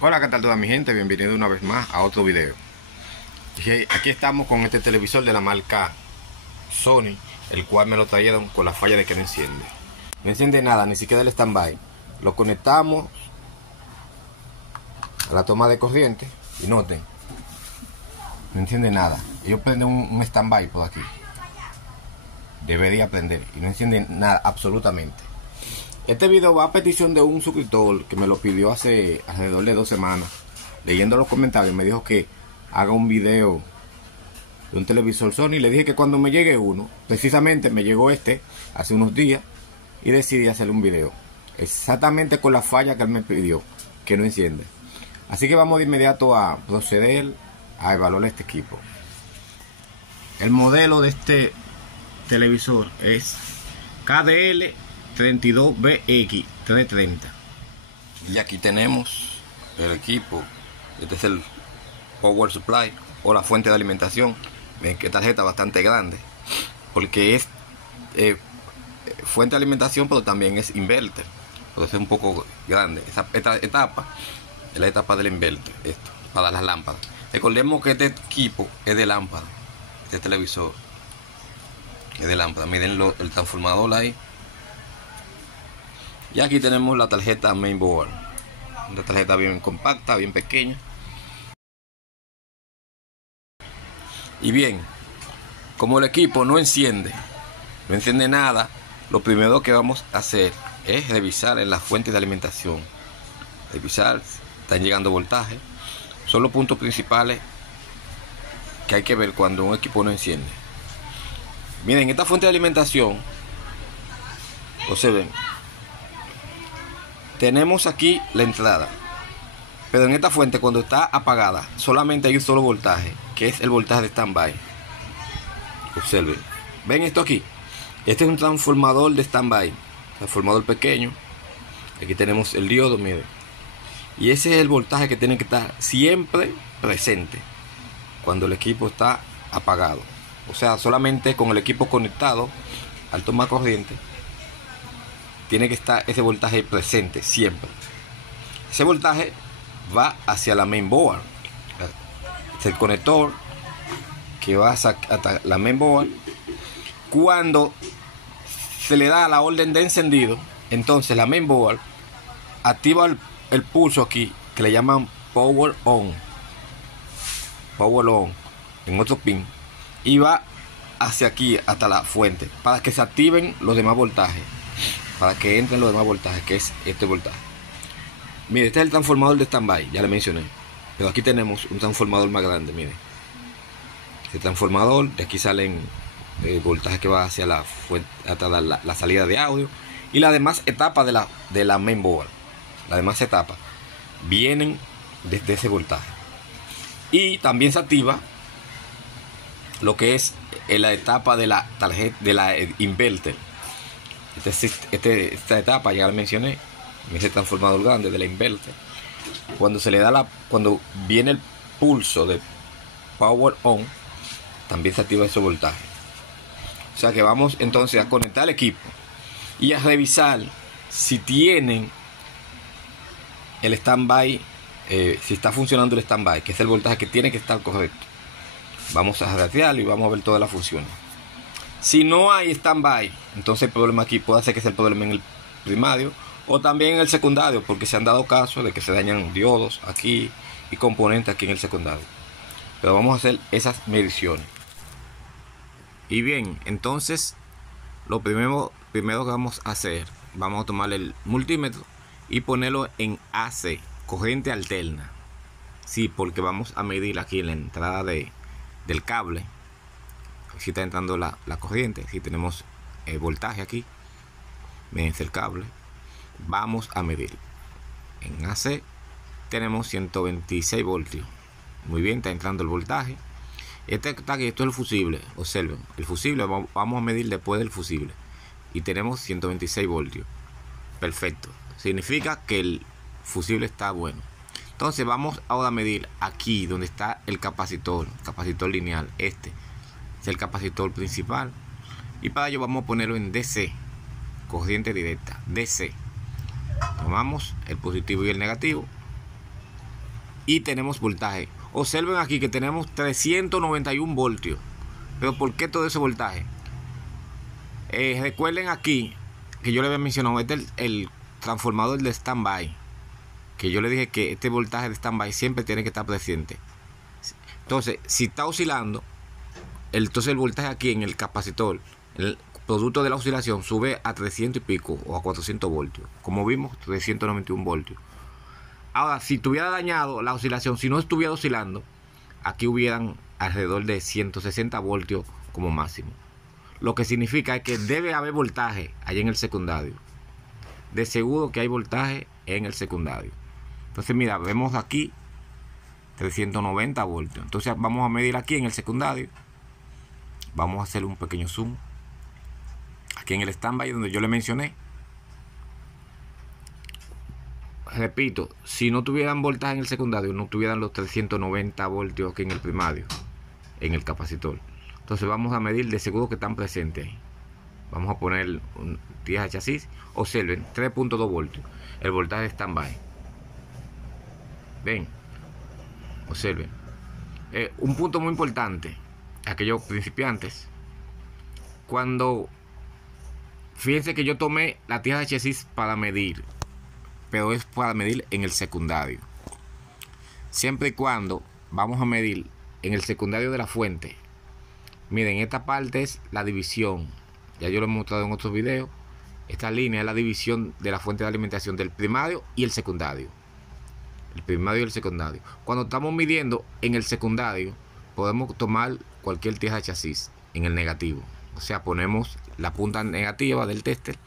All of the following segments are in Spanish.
Hola, ¿qué tal toda mi gente? Bienvenido una vez más a otro video. Aquí estamos con este televisor de la marca Sony, el cual me lo trajeron con la falla de que no enciende. No enciende nada, ni siquiera el standby. Lo conectamos a la toma de corriente y noten, no enciende nada. Yo prendo un standby por aquí. Debería prender y no enciende nada absolutamente. Este video va a petición de un suscriptor que me lo pidió hace alrededor de 2 semanas. Leyendo los comentarios me dijo que haga un video de un televisor Sony. Le dije que cuando me llegue uno, precisamente me llegó este hace unos días, y decidí hacerle un video exactamente con la falla que él me pidió, que no enciende. Así que vamos de inmediato a proceder a evaluar este equipo. El modelo de este televisor es KDL 32BX330. Y aquí tenemos el equipo. Este es el power supply o la fuente de alimentación. Ven que tarjeta bastante grande, porque es fuente de alimentación, pero también es inverter. Entonces es un poco grande. Esta etapa es la etapa del inverter, esto para las lámparas. Recordemos que este equipo es de lámpara. Este televisor es de lámpara. Miren el transformador ahí. Y aquí tenemos la tarjeta mainboard, una tarjeta bien compacta, bien pequeña. Y bien, como el equipo no enciende nada, lo primero que vamos a hacer es revisar en la fuente de alimentación. Revisar si están llegando voltaje. Son los puntos principales que hay que ver cuando un equipo no enciende. Miren, esta fuente de alimentación, observen, tenemos aquí la entrada, pero en esta fuente, cuando está apagada, solamente hay un solo voltaje, que es el voltaje de standby. Observen, ven esto aquí. Este es un transformador de standby, transformador pequeño. Aquí tenemos el diodo, miren, y ese es el voltaje que tiene que estar siempre presente cuando el equipo está apagado. O sea, solamente con el equipo conectado al toma corriente tiene que estar ese voltaje presente siempre. Ese voltaje va hacia la mainboard. Es el conector que va hasta la mainboard. Cuando se le da la orden de encendido, entonces la mainboard activa el pulso aquí, que le llaman power on en otro pin, y va hacia aquí hasta la fuente para que se activen los demás voltajes, para que entren los demás voltajes, que es este voltaje. Mire, este es el transformador de standby, ya le mencioné, pero aquí tenemos un transformador más grande. Mire, este transformador, de aquí salen el voltaje que va hacia la fuente, hasta la salida de audio, y las demás etapas de la mainboard. Las demás etapas vienen desde ese voltaje, y también se activa lo que es la etapa de la tarjeta de la inverter. Esta etapa ya la mencioné, ese transformador grande de la inverter. Cuando se le da cuando viene el pulso de power on, también se activa ese voltaje. O sea que vamos entonces a conectar el equipo y a revisar si tienen el standby, si está funcionando el standby, que es el voltaje que tiene que estar correcto. Vamos a rastrearlo y vamos a ver todas las funciones. Si no hay standby, entonces el problema aquí puede ser que sea el problema en el primario o también en el secundario, porque se han dado casos de que se dañan diodos aquí y componentes aquí en el secundario. Pero vamos a hacer esas mediciones. Y bien, entonces lo primero que vamos a hacer, vamos a tomar el multímetro y ponerlo en AC, corriente alterna. Sí, porque vamos a medir aquí en la entrada del cable si está entrando la corriente, si tenemos voltaje aquí. Miren el cable, vamos a medir en AC. Tenemos 126 voltios. Muy bien, está entrando el voltaje. Esto es el fusible. Observen, el fusible vamos a medir después del fusible y tenemos 126 voltios. Perfecto, significa que el fusible está bueno. Entonces vamos ahora a medir aquí donde está el capacitor lineal. Este es el capacitor principal, y para ello vamos a ponerlo en DC, corriente directa, DC. Tomamos el positivo y el negativo y tenemos voltaje. Observen aquí que tenemos 391 voltios. Pero ¿por qué todo ese voltaje? Recuerden aquí que yo les había mencionado, este es el transformador de standby, que yo le dije que este voltaje de standby siempre tiene que estar presente. Entonces, si está oscilando, entonces el voltaje aquí en el capacitor, el producto de la oscilación, sube a 300 y pico o a 400 voltios. Como vimos, 391 voltios. Ahora, si tuviera dañado la oscilación, si no estuviera oscilando, aquí hubieran alrededor de 160 voltios como máximo. Lo que significa es que debe haber voltaje allá en el secundario. De seguro que hay voltaje en el secundario. Entonces mira, vemos aquí 390 voltios. Entonces vamos a medir aquí en el secundario. Vamos a hacer un pequeño zoom. Aquí en el standby donde yo le mencioné. Repito, si no tuvieran voltaje en el secundario, no tuvieran los 390 voltios aquí en el primario, en el capacitor. Entonces vamos a medir, de seguro que están presentes ahí. Vamos a poner un tijas de chasis. Observen, 3.2 voltios. El voltaje de standby. Ven, observen. Un punto muy importante, aquellos principiantes. Cuando, fíjense que yo tomé la tija de chasis para medir, pero es para medir en el secundario. Siempre y cuando vamos a medir en el secundario de la fuente. Miren, esta parte es la división. Ya yo lo he mostrado en otros videos. Esta línea es la división de la fuente de alimentación del primario y el secundario. El primario y el secundario. Cuando estamos midiendo en el secundario, podemos tomar cualquier tija de chasis en el negativo. O sea, ponemos la punta negativa del tester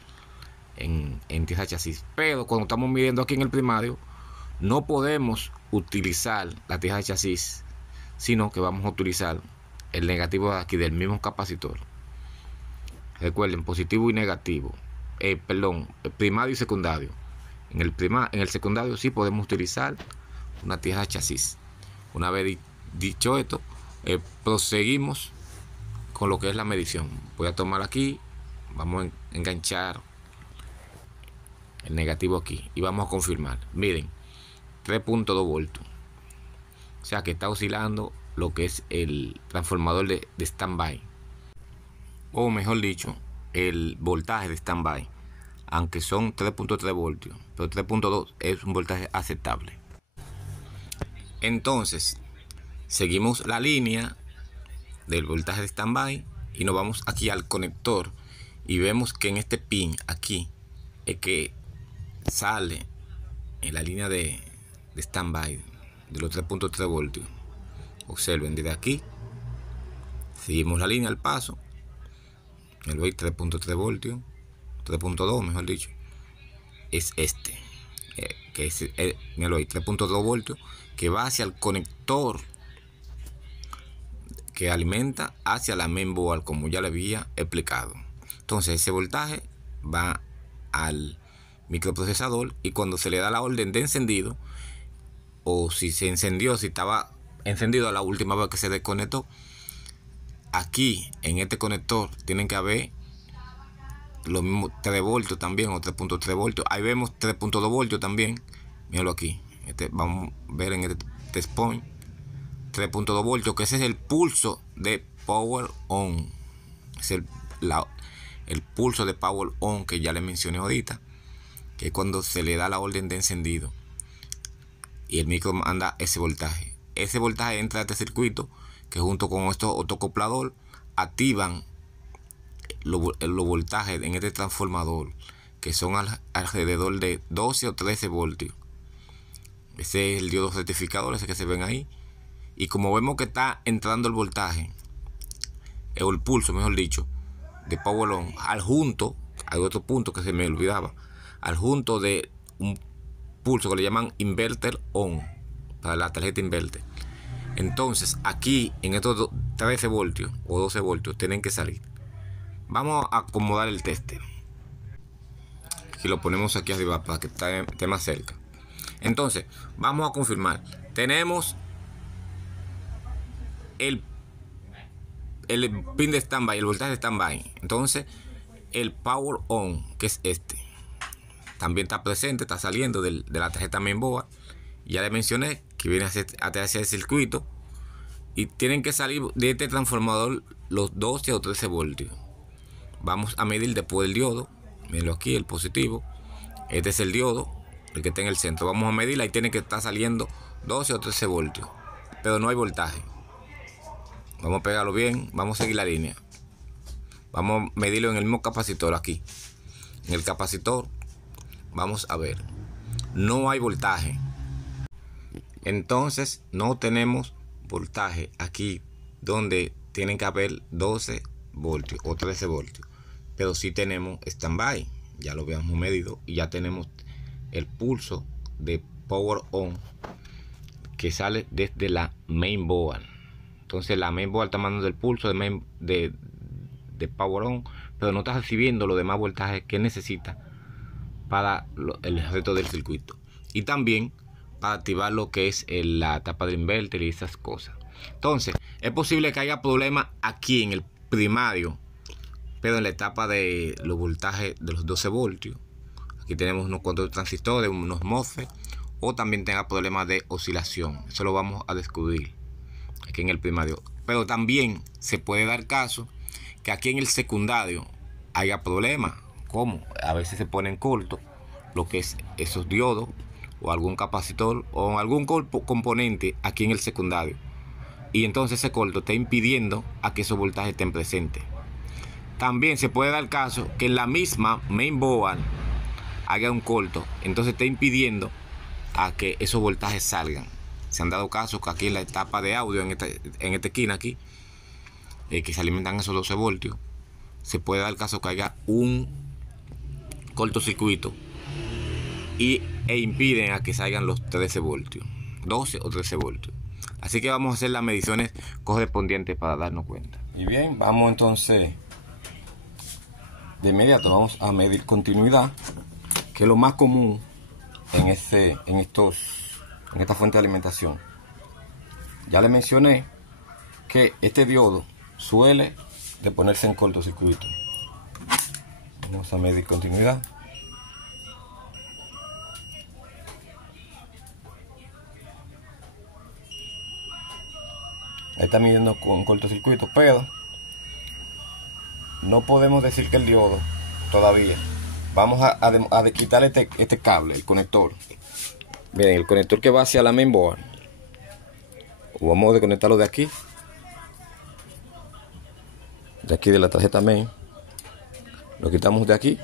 en tija de chasis. Pero cuando estamos midiendo aquí en el primario, no podemos utilizar la tija de chasis, sino que vamos a utilizar el negativo de aquí del mismo capacitor. Recuerden, positivo y negativo. Primario y secundario. En el secundario sí podemos utilizar una tija de chasis. Una vez dicho esto, proseguimos con lo que es la medición. Voy a tomar aquí, vamos a enganchar el negativo aquí y vamos a confirmar. Miren, 3.2 voltios. O sea que está oscilando lo que es el transformador de standby, o mejor dicho, el voltaje de standby, aunque son 3.3 voltios, pero 3.2 es un voltaje aceptable. Entonces seguimos la línea del voltaje de standby y nos vamos aquí al conector y vemos que en este pin aquí es que sale en la línea de standby de los 3.3 voltios. Observen, desde aquí seguimos la línea al paso. El 3.3 voltios, 3.2 mejor dicho, es este, que es el 3.2 voltios, que va hacia el conector que alimenta hacia la main board, como ya le había explicado. Entonces ese voltaje va al microprocesador y cuando se le da la orden de encendido, o si se encendió, si estaba encendido a la última vez que se desconectó, aquí en este conector tienen que haber los mismos 3 voltios también, o 3.3 voltios. Ahí vemos 3.2 voltios también. Míralo aquí. Vamos a ver en este test point 3.2 voltios, que ese es el pulso de power on. Es el pulso de power on que ya les mencioné ahorita, que es cuando se le da la orden de encendido y el micro manda ese voltaje. Ese voltaje entra a este circuito, que junto con estos autocoplador activan los voltajes en este transformador, que son alrededor de 12 o 13 voltios. Ese es el diodo rectificador, ese que se ven ahí. Y como vemos que está entrando el voltaje, o el pulso mejor dicho, de power on, al junto, hay otro punto que se me olvidaba, al junto de un pulso que le llaman inverter on, para la tarjeta inverter. Entonces aquí en estos 13 voltios o 12 voltios tienen que salir. Vamos a acomodar el tester y lo ponemos aquí arriba para que esté más cerca. Entonces vamos a confirmar. Tenemos el pin de standby, el voltaje de standby. Entonces el power on, que es también está presente, está saliendo de la tarjeta mainboard. Ya le mencioné que viene hacia el circuito, y tienen que salir de este transformador los 12 o 13 voltios. Vamos a medir después el diodo. Mírenlo aquí, el positivo. Este es el diodo, el que está en el centro. Vamos a medirla y tiene que estar saliendo 12 o 13 voltios, pero no hay voltaje. Vamos a pegarlo bien, vamos a seguir la línea. Vamos a medirlo en el mismo capacitor aquí. En el capacitor, vamos a ver, no hay voltaje. Entonces no tenemos voltaje aquí donde tienen que haber 12 voltios o 13 voltios. Pero sí tenemos standby, ya lo habíamos medido, y ya tenemos el pulso de power on que sale desde la main board. Entonces la main board está mandando el pulso de power on, pero no está recibiendo los demás voltajes que necesita para el resto del circuito, y también para activar lo que es la tapa del inverter y esas cosas. Entonces es posible que haya problemas aquí en el primario, pero en la etapa de los voltajes de los 12 voltios, aquí tenemos unos cuantos transistores, unos MOSFET, o también tenga problemas de oscilación. Eso lo vamos a descubrir aquí en el primario. Pero también se puede dar caso que aquí en el secundario haya problemas, como a veces se ponen cortos lo que es esos diodos o algún capacitor o algún componente aquí en el secundario, y entonces ese corto está impidiendo a que esos voltajes estén presentes. También se puede dar caso que en la misma main board haga un corto, entonces está impidiendo a que esos voltajes salgan. Se han dado casos que aquí en la etapa de audio, en esta esquina aquí, que se alimentan esos 12 voltios, se puede dar caso que haya un cortocircuito e impiden a que salgan los 13 voltios, 12 o 13 voltios. Así que vamos a hacer las mediciones correspondientes para darnos cuenta. Y bien, vamos entonces de inmediato, vamos a medir continuidad, que es lo más común en esta fuente de alimentación. Ya les mencioné que este diodo suele de ponerse en cortocircuito. Vamos a medir continuidad. Ahí está midiendo con cortocircuito, pero no podemos decir que el diodo todavía. Vamos a quitar este cable, el conector. Miren, el conector que va hacia la mainboard. Vamos a desconectarlo de aquí. De aquí de la tarjeta main. Lo quitamos de aquí.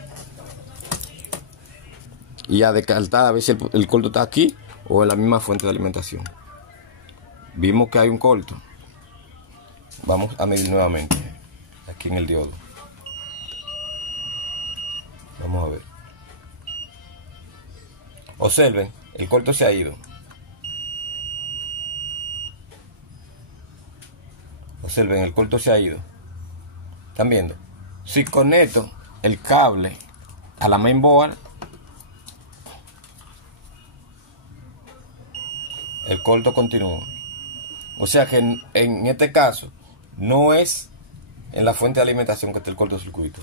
Y a descartar a ver si el corto está aquí o en la misma fuente de alimentación. Vimos que hay un corto. Vamos a medir nuevamente aquí en el diodo. Vamos a ver. Observen, el corto se ha ido. Observen, el corto se ha ido. ¿Están viendo? Si conecto el cable a la mainboard, el corto continúa. O sea que en este caso no es en la fuente de alimentación que está el cortocircuito,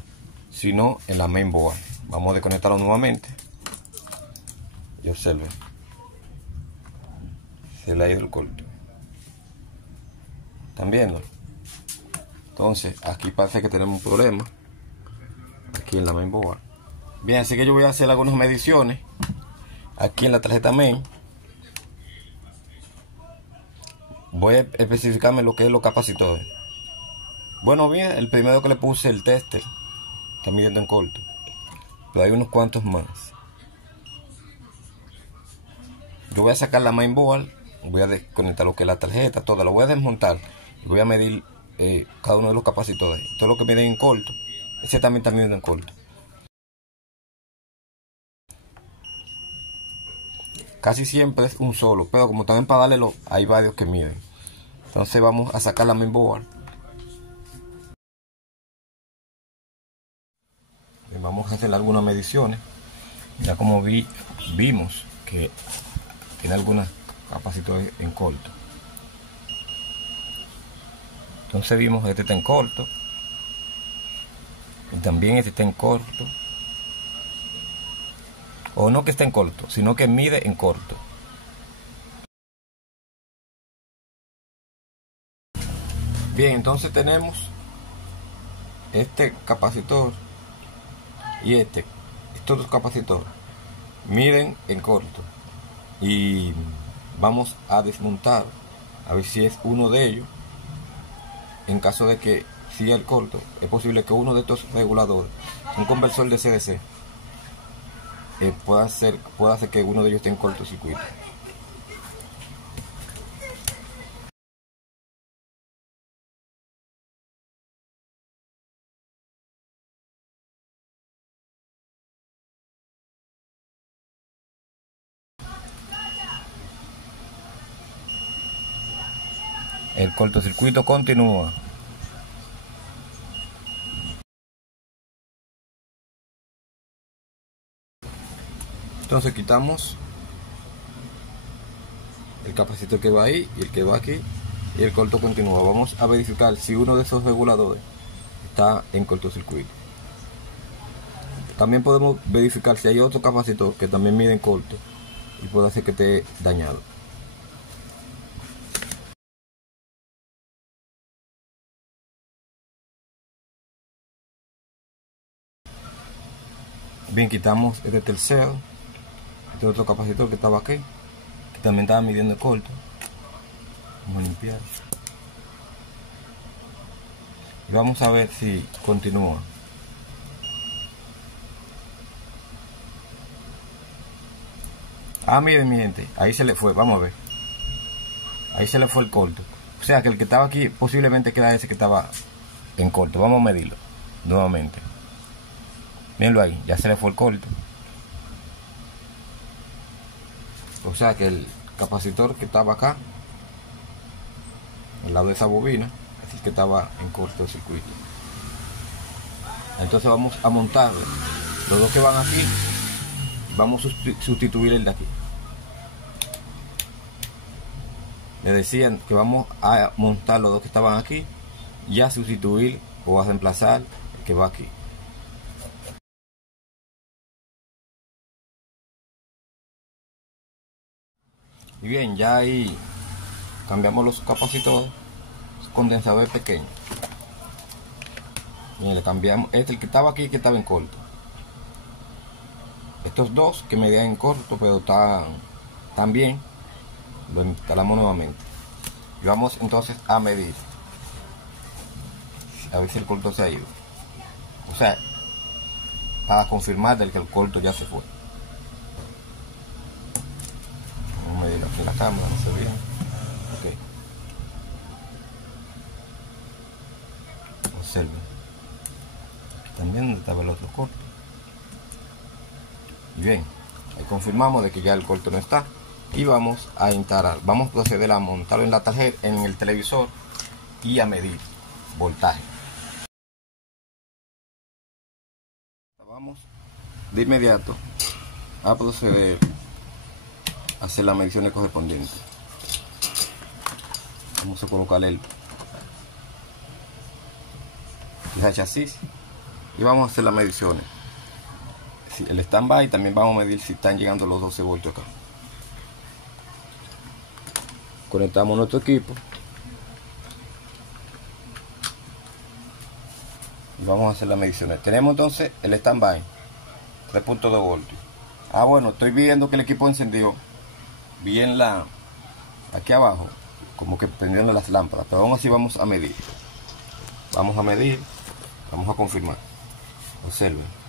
sino en la mainboard. Vamos a desconectarlo nuevamente y observen, se le ha ido el corto. ¿Están viendo? Entonces aquí parece que tenemos un problema aquí en la mainboard. Bien, así que yo voy a hacer algunas mediciones aquí en la tarjeta main. Voy a especificarme lo que es los capacitores. Bueno, bien, el primero que le puse, el tester, está midiendo en corto, pero hay unos cuantos más. Yo voy a sacar la mainboard, voy a desconectar lo que es la tarjeta, toda, lo voy a desmontar y voy a medir cada uno de los capacitores. Todo lo que miden en corto, ese también está midiendo en corto. Casi siempre es un solo, pero como también para darle hay varios que miden. Entonces vamos a sacar la mainboard. Vamos a hacer algunas mediciones. Ya como vimos que tiene algunos capacitores en corto. Entonces vimos que este está en corto. Y también este está en corto. O no que esté en corto, sino que mide en corto. Bien, entonces tenemos este capacitor y estos dos capacitores miden en corto, y vamos a desmontar a ver si es uno de ellos. En caso de que siga el corto, es posible que uno de estos reguladores, un conversor de CDC, pueda hacer que uno de ellos esté en cortocircuito. El cortocircuito continúa. Entonces quitamos el capacitor que va ahí y el que va aquí, y el corto continúa. Vamos a verificar si uno de esos reguladores está en cortocircuito. También podemos verificar si hay otro capacitor que también mide en corto y puede hacer que esté dañado. Bien, quitamos este tercero, este otro capacitor que estaba aquí, que también estaba midiendo el corto. Vamos a limpiar y vamos a ver si continúa. Miren mi gente, ahí se le fue, vamos a ver. Ahí se le fue el corto. O sea que el que estaba aquí posiblemente queda ese que estaba en corto. Vamos a medirlo nuevamente. Mírenlo ahí, ya se le fue el corto. O sea que el capacitor que estaba acá, al lado de esa bobina, es el que estaba en cortocircuito. Entonces vamos a montar los dos que van aquí. Vamos a sustituir el de aquí. Me decían que vamos a montar los dos que estaban aquí y a sustituir o a reemplazar el que va aquí. Y bien, ya ahí cambiamos los capacitores, condensador pequeño. Y le cambiamos el que estaba aquí, que estaba en corto. Estos dos que medían en corto pero están bien, lo instalamos nuevamente y vamos entonces a medir a ver si el corto se ha ido, o sea, para confirmar del que el corto ya se fue. Vamos a medir aquí en la cámara, no se ve bien. Ok, observen también donde estaba el otro corto. Bien, ahí confirmamos de que ya el corto no está y vamos a instalar, vamos a proceder a montarlo en la tarjeta, en el televisor, y a medir voltaje. Vamos de inmediato a proceder a hacer las mediciones correspondientes. Vamos a colocarle el chasis y vamos a hacer las mediciones. El stand-by, también vamos a medir si están llegando los 12 voltios acá. Conectamos nuestro equipo y vamos a hacer las mediciones. Tenemos entonces el stand-by 3.2 voltios. Bueno, estoy viendo que el equipo encendió bien aquí abajo, como que prendiendo las lámparas, pero aún así vamos a medir, vamos a confirmar. Observen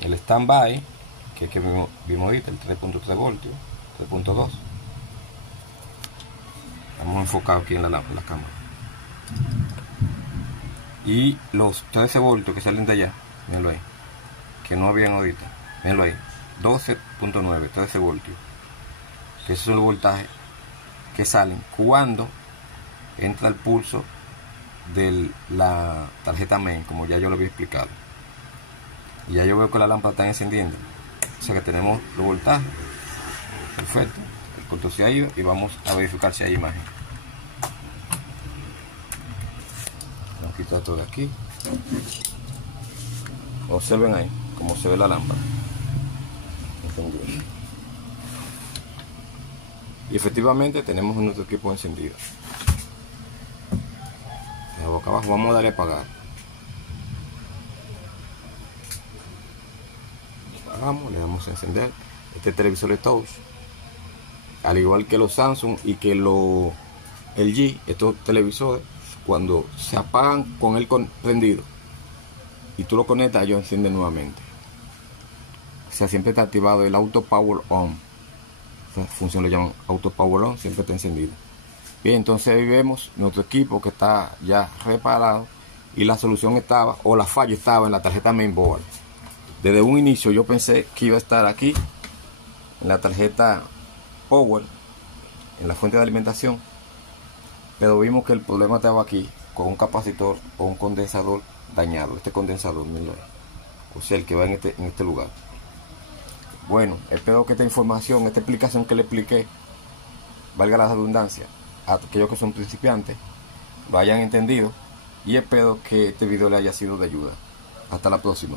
el stand-by, que es que vimos ahorita, el 3.3 voltios, 3.2. Vamos enfocado aquí en la cámara. Y los 13 voltios que salen de allá, mírenlo ahí, que no habían ahorita, mírenlo ahí, 12.9, 13 voltios. Que esos son los voltajes que salen cuando entra el pulso de la tarjeta main, como ya yo lo había explicado. Y ya yo veo que la lámpara está encendiendo, o sea que tenemos los voltajes. Perfecto, el corto se ha ido y vamos a verificar si hay imagen. Vamos a quitar todo de aquí. Observen ahí cómo se ve la lámpara encendiendo. Y efectivamente tenemos nuestro equipo encendido. boca abajo, vamos a darle a apagar. Apagamos, le damos a encender. Este televisor es touch, al igual que los Samsung y que los LG. Estos televisores, cuando se apagan con el prendido y tú lo conectas, ellos encienden nuevamente. O sea, siempre está activado el Auto Power On. Esa función lo llaman Auto Power On, siempre está encendido. Bien, entonces ahí vemos nuestro equipo que está ya reparado y la solución estaba, o la falla estaba en la tarjeta mainboard. Desde un inicio yo pensé que iba a estar aquí en la tarjeta Power, en la fuente de alimentación, pero vimos que el problema estaba aquí con un capacitor o un condensador dañado. Este condensador, mira, o sea, el que va en este lugar. Bueno, espero que esta información, esta explicación que le expliqué, valga la redundancia, a aquellos que son principiantes lo hayan entendido, y espero que este video le haya sido de ayuda. Hasta la próxima.